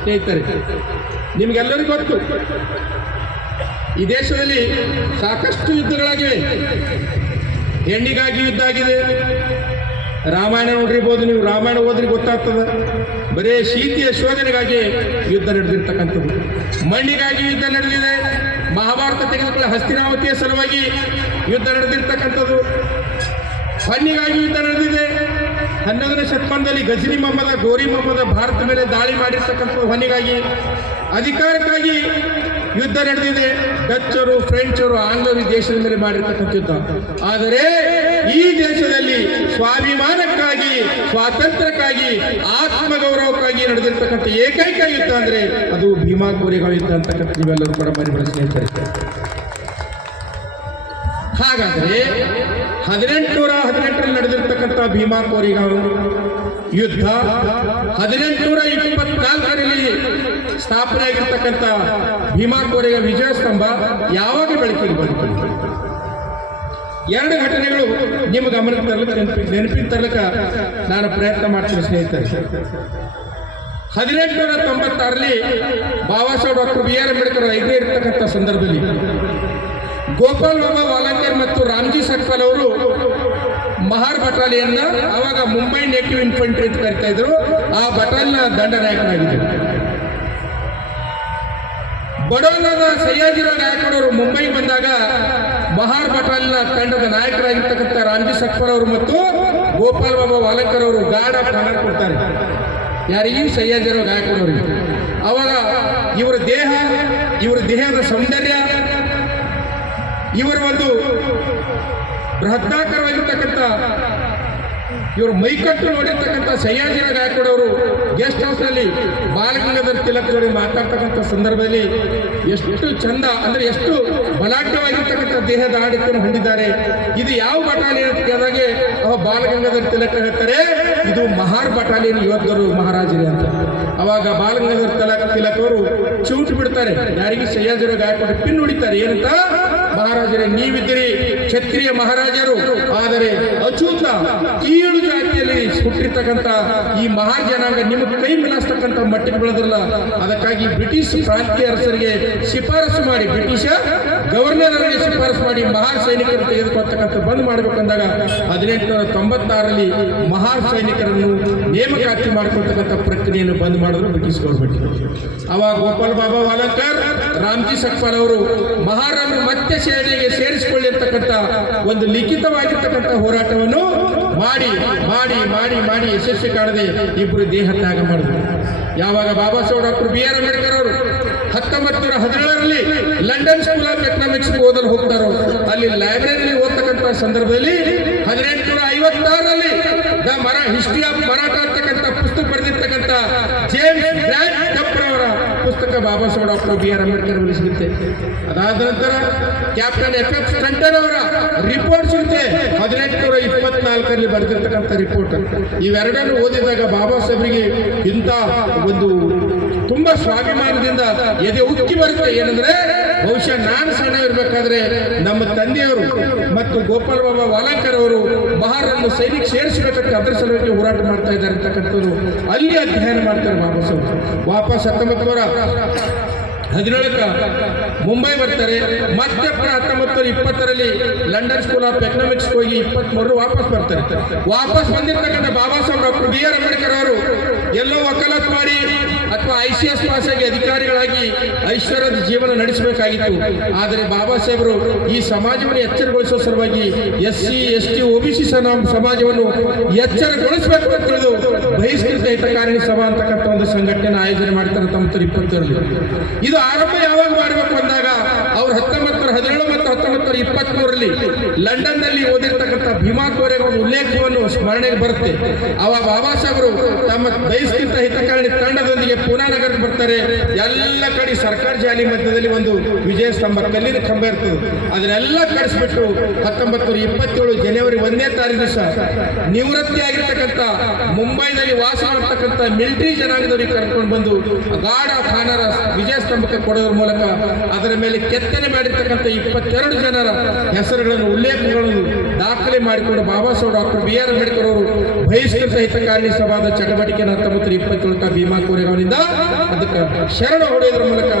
ಸ್ನೇಹಿತರೆ, ನಿಮಗೆಲ್ಲರಿಗೂ ಗೊತ್ತು, ಈ ದೇಶದಲ್ಲಿ ಸಾಕಷ್ಟು ಯುದ್ಧಗಳಾಗಿವೆ. ಹೆಣ್ಣಿಗಾಗಿ ಯುದ್ಧ ಆಗಿದೆ. ರಾಮಾಯಣ ನೋಡಿರ್ಬೋದು, ನೀವು ರಾಮಾಯಣ ಓದ್ರಿ ಗೊತ್ತಾಗ್ತದೆ. ಬರೀ ಶೀತಿಯ ಶೋಧನೆಗಾಗಿ ಯುದ್ಧ ನಡೆದಿರ್ತಕ್ಕಂಥದ್ದು. ಮಣ್ಣಿಗಾಗಿ ಯುದ್ಧ ನಡೆದಿದೆ. ಮಹಾಭಾರತ ತೆಗೆದುಕೊಳ್ಳಿ, ಹಸ್ತಿನಾವತಿಯ ಸಲುವಾಗಿ ಯುದ್ಧ ನಡೆದಿರ್ತಕ್ಕಂಥದ್ದು. ಹಣ್ಣಿಗಾಗಿ ಯುದ್ಧ ನಡೆದಿದೆ. 11ನೇ ಶತಮಾನದಲ್ಲಿ ಗಜನಿ ಮೊಹಮ್ಮದ, ಗೋರಿ ಮೊಹಮ್ಮದ ಭಾರತ ಮೇಲೆ ದಾಳಿ ಮಾಡಿರ್ತಕ್ಕಂಥದ್ದು ಹೊನ್ನಿಗಾಗಿ. ಅಧಿಕಾರಕ್ಕಾಗಿ ಯುದ್ಧ ನಡೆದಿದೆ. ಡಚ್ಚರು, ಫ್ರೆಂಚರು, ಆಂಗ್ಲರು ಈ ದೇಶದ ಮೇಲೆ ಮಾಡಿರ್ತಕ್ಕಂಥ ಯುದ್ಧ. ಆದರೆ ಈ ದೇಶದಲ್ಲಿ ಸ್ವಾಭಿಮಾನಕ್ಕಾಗಿ, ಸ್ವಾತಂತ್ರ್ಯಕ್ಕಾಗಿ, ಆತ್ಮಗೌರವಕ್ಕಾಗಿ ನಡೆದಿರ್ತಕ್ಕಂಥ ಏಕೈಕ ಯುದ್ಧ ಅಂದರೆ ಅದು ಭೀಮಾ ಕೋರೆಗಾಂವ್ ಯುದ್ಧ ಅಂತಕ್ಕಂಥ ನೀವೆಲ್ಲರೂ ಕೂಡ ಮರಿಬೇಡಿ ಸ್ನೇಹಿತರೆ. ಹಾಗಾದರೆ 1818ರಲ್ಲಿ ನಡೆದಿರ್ತಕ್ಕಂಥ ಭೀಮಾ ಕೋರೆಗಾಂವ್ ಯುದ್ಧ 1824ರಲ್ಲಿ ಸ್ಥಾಪನೆ ಆಗಿರ್ತಕ್ಕಂಥ ಭೀಮಾ ಕೋರೆಗಾಂವ್ ವಿಜಯ ಸ್ತಂಭ ಯಾವಾಗ ಬೆಳಕಿಗೆ ಬಂತು? ಎರಡು ಘಟನೆಗಳು ನಿಮ್ಮ ಗಮನಕ್ಕೆ ತರಲಿಕ್ಕೆ, ನೆನಪಿನ ತರಲಿಕ್ಕೆ ನಾನು ಪ್ರಯತ್ನ ಮಾಡ್ತೀನಿ ಸ್ನೇಹಿತರೆ. 1896ರಲ್ಲಿ ಬಾಬಾ ಸಾಹೇಬ್ ಡಾಕ್ಟರ್ BR ಅಂಬೇಡ್ಕರ್ ಐದೇ ಇರ್ತಕ್ಕಂಥ ಸಂದರ್ಭದಲ್ಲಿ ಗೋಪಾಲ್ ಬಾಬಾ ವಾಲಂಕರ್ ಮತ್ತು ರಾಮ್ಜಿ ಸಕ್ಪಾಲ್ ಅವರು ಮಹಾರ್ ಬಟಾಲಿಯನ್ನ, ಅವಾಗ ಮುಂಬೈ ನೇಟಿವ್ ಇನ್ಫಂಟ್ರಿ ಅಂತ ಕರಿತಾ ಇದ್ರು, ಆ ಬಟಾಲಿಯನ್ನ ದಂಡನಾಯಕರಾಗಿದ್ದರು. ಬಡೋಲಾದ ಸಯ್ಯಾಜಿರಾವ್ ಗಾಯಕ್ವಾಡ್ ಅವರು ಮುಂಬೈಗೆ ಬಂದಾಗ ಮಹಾರ್ ಬಟಾಲಿಯನ್ನ ತಂಡದ ನಾಯಕರಾಗಿರ್ತಕ್ಕಂಥ ರಾಮ್ಜಿ ಸಕ್ಪಾಲ್ ಅವರು ಮತ್ತು ಗೋಪಾಲ್ ಬಾಬಾ ವಾಲಂಕರ್ ಅವರು ಗಾರ್ಡ್ ಆಫ್ ಆನರ್ ಕೊಡ್ತಾರೆ. ಯಾರಿಗೆ? ಸಯ್ಯಾಜಿರಾವ್ ಗಾಯಕ್ವಾಡ್ ಅವರಿಗೆ. ಅವಾಗ ಇವರ ದೇಹದ ಸೌಂದರ್ಯ, ಇವರ ಒಂದು ಬೃಹದಾಕಾರವಾಗಿರ್ತಕ್ಕಂಥ ಇವರು ಮೈಕಟ್ಟು ನೋಡಿರ್ತಕ್ಕಂಥ ಸಯ್ಯಾಜಿರಾವ್ ಗಾಯಕ್ವಾಡ್ ಅವರು ಗೆಸ್ಟ್ ಹೌಸ್ನಲ್ಲಿ ಬಾಲಗಂಗಾಧರ್ ತಿಲಕ್ ಜೊತೆ ಮಾತಾಡ್ತಕ್ಕಂಥ ಸಂದರ್ಭದಲ್ಲಿ ಎಷ್ಟು ಚಂದ ಅಂದರೆ ಎಷ್ಟು ಬಲಾಢ್ಯವಾಗಿರ್ತಕ್ಕಂಥ ದೇಹದ ಆಡಳಿತವನ್ನು ಹೊಂದಿದ್ದಾರೆ. ಇದು ಯಾವ ಬಟಾಲಿಯನ್ ಅಂತ ಕೇಳಿದಾಗೆ ಬಾಲಗಂಗಾಧರ್ ತಿಲಕ್ ಹೇಳ್ತಾರೆ, ಇದು ಮಹಾರ್ ಬಟಾಲಿಯನ್ ಯೋಧರು ಮಹಾರಾಜರೇ ಅಂತ. ಅವಾಗ ಬಾಲಗಂಗಾಧರ್ ತಿಲಕ್ ಅವರು ಚೂಟ್ ಬಿಡ್ತಾರೆ. ಯಾರಿಗೆ? ಸಯ್ಯಾಜಿರಾವ್ ಗಾಯಕ್ವಾಡ್ ಪಿನ್ ಹೊಡಿತಾರೆ. ಏನಂತ? ಮಹಾರಾಜರೇ, ನೀವಿದ್ದೀರಿ ಕ್ಷತ್ರಿಯ ಮಹಾರಾಜರು, ಆದರೆ ಅಚೂತ ಕೀಳು ಜಾತಿಯಲ್ಲಿ ಹುಟ್ಟಿರ್ತಕ್ಕಂಥ ಈ ಮಹಾರ್ ಜನಾಂಗ ನಿಮ್ಮ ಕೈ ಮಿಲಾಸ್ತಕ್ಕಂಥ ಮಟ್ಟಿಗೆ ಬೆಳೆದ್ರಲ್ಲ, ಅದಕ್ಕಾಗಿ ಬ್ರಿಟಿಷ್ ಪ್ರಾಂತೀಯ ಅರಸರಿಗೆ ಶಿಫಾರಸು ಮಾಡಿ, ಬ್ರಿಟಿಷ ಗವರ್ನರ್ ಅವರಿಗೆ ಶಿಫಾರಸು ಮಾಡಿ ಮಹಾರ್ ಸೈನಿಕರು ತೆಗೆದುಕೊಳ್ತಕ್ಕಂಥ ಬಂದ್ ಮಾಡಬೇಕಂದಾಗ 1896ರಲ್ಲಿ ಮಹಾರ್ ಸೈನಿಕರನ್ನು ನೇಮಕಾತಿ ಮಾಡಿಕೊಳ್ತಕ್ಕಂಥ ಪ್ರಕ್ರಿಯೆಯನ್ನು ಬಂದ್ ಮಾಡಿದ್ರು ಬ್ರಿಟಿಷ್ ಗೌರ್ಮೆಂಟ್. ಅವಾಗ ಗೋಪಾಲ್ ಬಾಬಾ ವಾಲಂಕರ್, ರಾಮ್ಜಿ ಸಕ್ಪಾಲ್ ಅವರು ಮಹಾರನ್ನು ಮತ್ತೆ ಸೇನೆಗೆ ಸೇರಿಸಿಕೊಳ್ಳಿ ಅಂತಕ್ಕಂಥ ಒಂದು ಲಿಖಿತವಾಗಿರ್ತಕ್ಕಂಥ ಹೋರಾಟವನ್ನು ಮಾಡಿ ಮಾಡಿ ಮಾಡಿ ಮಾಡಿ ಯಶಸ್ವಿ ಕಾಣದೆ ಇಬ್ಬರು ದೇಹ ತ್ಯಾಗ ಮಾಡಿದ್ರು. ಯಾವಾಗ ಬಾಬಾ ಸಾಹೇಬ್ ಡಾಕ್ಟರ್ BR ಅಂಬೇಡ್ಕರ್ ಅವರು 1917ರಲ್ಲಿ ಲಂಡನ್ ಸ್ಕೂಲ್ ಆಫ್ ಎಕನಾಮಿಕ್ಸ್ ಓದಲು ಹೋಗ್ತಾರೋ, ಅಲ್ಲಿ ಲೈಬ್ರರಿಯಲ್ಲಿ ಓದ್ತಕ್ಕಂಥ ಸಂದರ್ಭದಲ್ಲಿ 1856ರಲ್ಲಿ ಹಿಸ್ಟ್ರಿ ಆಫ್ ಮರಾಠ ಅಂತಕ್ಕಂಥ ಪುಸ್ತಕ ಬರೆದಿರ್ತಕ್ಕಂಥ ಜೇಮ್ಸ್ ಗ್ರ್ಯಾಂಟ್ ಟಪ್ಪರ್ ಅವರ ಪುಸ್ತಕ ಬಾಬಾ ಸಾಹೇಬ್ ಡಾಕ್ಟರ್ BR ಅಂಬೇಡ್ಕರ್ ಅವರಿಗೆ ಸಿಗುತ್ತೆ. ಅದಾದ ನಂತರ ಕ್ಯಾಪ್ಟನ್ FF ಸ್ಟಂಟನ್ ಅವರ ರಿಪೋರ್ಟ್ ಸಿಗುತ್ತೆ, 1824ರಲ್ಲಿ ಬರೆದಿರ್ತಕ್ಕಂಥ ರಿಪೋರ್ಟ್. ಇವೆರಡನ್ನು ಓದಿದಾಗ ಬಾಬಾ ಸಾಹೇಬರಿಗೆ ಇಂಥ ಒಂದು ತುಂಬಾ ಸ್ವಾಭಿಮಾನದಿಂದ ಎದೆ ಉಕ್ಕಿ ಬರುತ್ತೆ. ಏನಂದ್ರೆ, ಬಹುಶಃ ನಾನು ಸಣ್ಣ ಇರಬೇಕಾದ್ರೆ ನಮ್ಮ ತಂದೆಯವರು ಮತ್ತು ಗೋಪಾಲ್ ಬಾಬಾ ವಾಲಂಕರ್ ಅವರು ಮಹಾರನ್ನು ಸೈನಿಕ ಸೇರಿಸಬೇಕಂತ ಅದರ ಸಲುವಾಗಿ ಹೋರಾಟ ಮಾಡ್ತಾ ಇದ್ದಾರೆ ಅಂತಕ್ಕಂಥದ್ದು ಅಲ್ಲಿ ಅಧ್ಯಯನ ಮಾಡ್ತಾರೆ ಬಾಬಾ ಸಾಹೇಬ್. ವಾಪಸ್ 1917ಕ್ಕೆ ಮುಂಬೈ ಬರ್ತಾರೆ. ಮತ್ತೆ 1920ರಲ್ಲಿ ಲಂಡನ್ ಸ್ಕೂಲ್ ಆಫ್ ಎಕನಾಮಿಕ್ಸ್ ಹೋಗಿ 23 ವಾಪಸ್ ಬರ್ತಾರೆ. ವಾಪಸ್ ಬಂದಿರ್ತಕ್ಕಂಥ ಬಾಬಾ ಸಾಹೇಬ್ ಡಾಕ್ಟರ್ BR ಅಂಬೇಡ್ಕರ್ ಅವರು ಎಲ್ಲೋ ವಕಾಲತ್ ಮಾಡಿ ಅಥವಾ ICS ಪಾಸ್ ಆಗಿ ಅಧಿಕಾರಿಗಳಾಗಿ ಐಶ್ವರ್ಯದ ಜೀವನ ನಡೆಸಬೇಕಾಗಿತ್ತು. ಆದರೆ ಬಾಬಾ ಸಾಹೇಬರು ಈ ಸಮಾಜವನ್ನು ಎಚ್ಚರಗೊಳಿಸುವ ಸಲುವಾಗಿ SC ST OBC ಸಮಾಜವನ್ನು ಎಚ್ಚರಗೊಳಿಸಬೇಕು ಅಂತ ತಿಳಿದು ಬಹಿಷ್ಕೃತ ಹಿತಕಾರಿಣಿ ಸಭಾ ಅಂತಕ್ಕಂಥ ಒಂದು ಸಂಘಟನೆ ಆಯೋಜನೆ ಮಾಡ್ತಾರೆ 1920ರಲ್ಲಿ. ಇದು ಆರಂಭ ಯಾವಾಗ ಮಾಡಬೇಕು ಅಂದಾಗ ಅವರು 1917 ಮತ್ತು 1923ರಲ್ಲಿ ಲಂಡನ್ನಲ್ಲಿ ಓದಿರ್ತಕ್ಕಂಥ ಭೀಮಾ ಕೋರೆಗಾಂವ್ ಉಲ್ಲೇಖವನ್ನು ಸ್ಮರಣೆಗೆ ಬರುತ್ತೆ. ಅವಾಗ ಬಾಬಾ ಸಾಹೇಬರು ತಮ್ಮ ಬಹಿಷ್ಕೃತ ಹಿತಕಾರಿಣಿ ತಂಡದೊಂದಿಗೆ ಪೂನಾ ನಗರಕ್ಕೆ ಬರ್ತಾರೆ. ಎಲ್ಲ ಕಡೆ ಸರ್ಕಾರಿ ಶಾಲೆ ಮಧ್ಯದಲ್ಲಿ ಒಂದು ವಿಜಯ ಸ್ತಂಭ, ಕಲ್ಲಿನ ಕಂಬ ಇರ್ತದೆ, ಅದನ್ನೆಲ್ಲ ಕಳಿಸ್ಬಿಟ್ಟು 1927 ಜನವರಿ 1ನೇ ತಾರೀಕು ದಿವಸ ನಿವೃತ್ತಿ ಆಗಿರ್ತಕ್ಕಂಥ ಮುಂಬೈನಲ್ಲಿ ವಾಸ ಮಾಡತಕ್ಕಂಥ ಮಿಲಿಟರಿ ಜನಾಂಗದವರಿಗೆ ಕರ್ಕೊಂಡು ಬಂದು ಗಾರ್ಡ್ ಆಫ್ ಆನರ್ ವಿಜಯ ಸ್ತಂಭಕ್ಕೆ ಕೊಡೋದ್ರ ಮೂಲಕ ಅದರ ಮೇಲೆ ಕೆತ್ತನೆ ಮಾಡಿರ್ತಕ್ಕಂಥ 22 ಜನರ ಹೆಸರುಗಳನ್ನು ಉಲ್ಲೇಖಗಳನ್ನು ದಾಖಲೆ ಮಾಡಿಕೊಂಡು ಬಾಬಾ ಸಾಹೇಬ್ ಡಾಕ್ಟರ್ BR ಅಂಬೇಡ್ಕರ್ ಅವರು ಬಹಿಷ್ಕೃತ ಹಿತಕಾರಿಣಿ ಸಭಾದ ಚಟುವಟಿಕೆಯನ್ನು 1927 ಭೀಮಾ ಕೋರೆಗಾಂವ್ ಅವರಿಂದ ಅದಕ್ಕೆ ಶರಣ ಹೊಡೆಯೋದ್ರ ಮೂಲಕ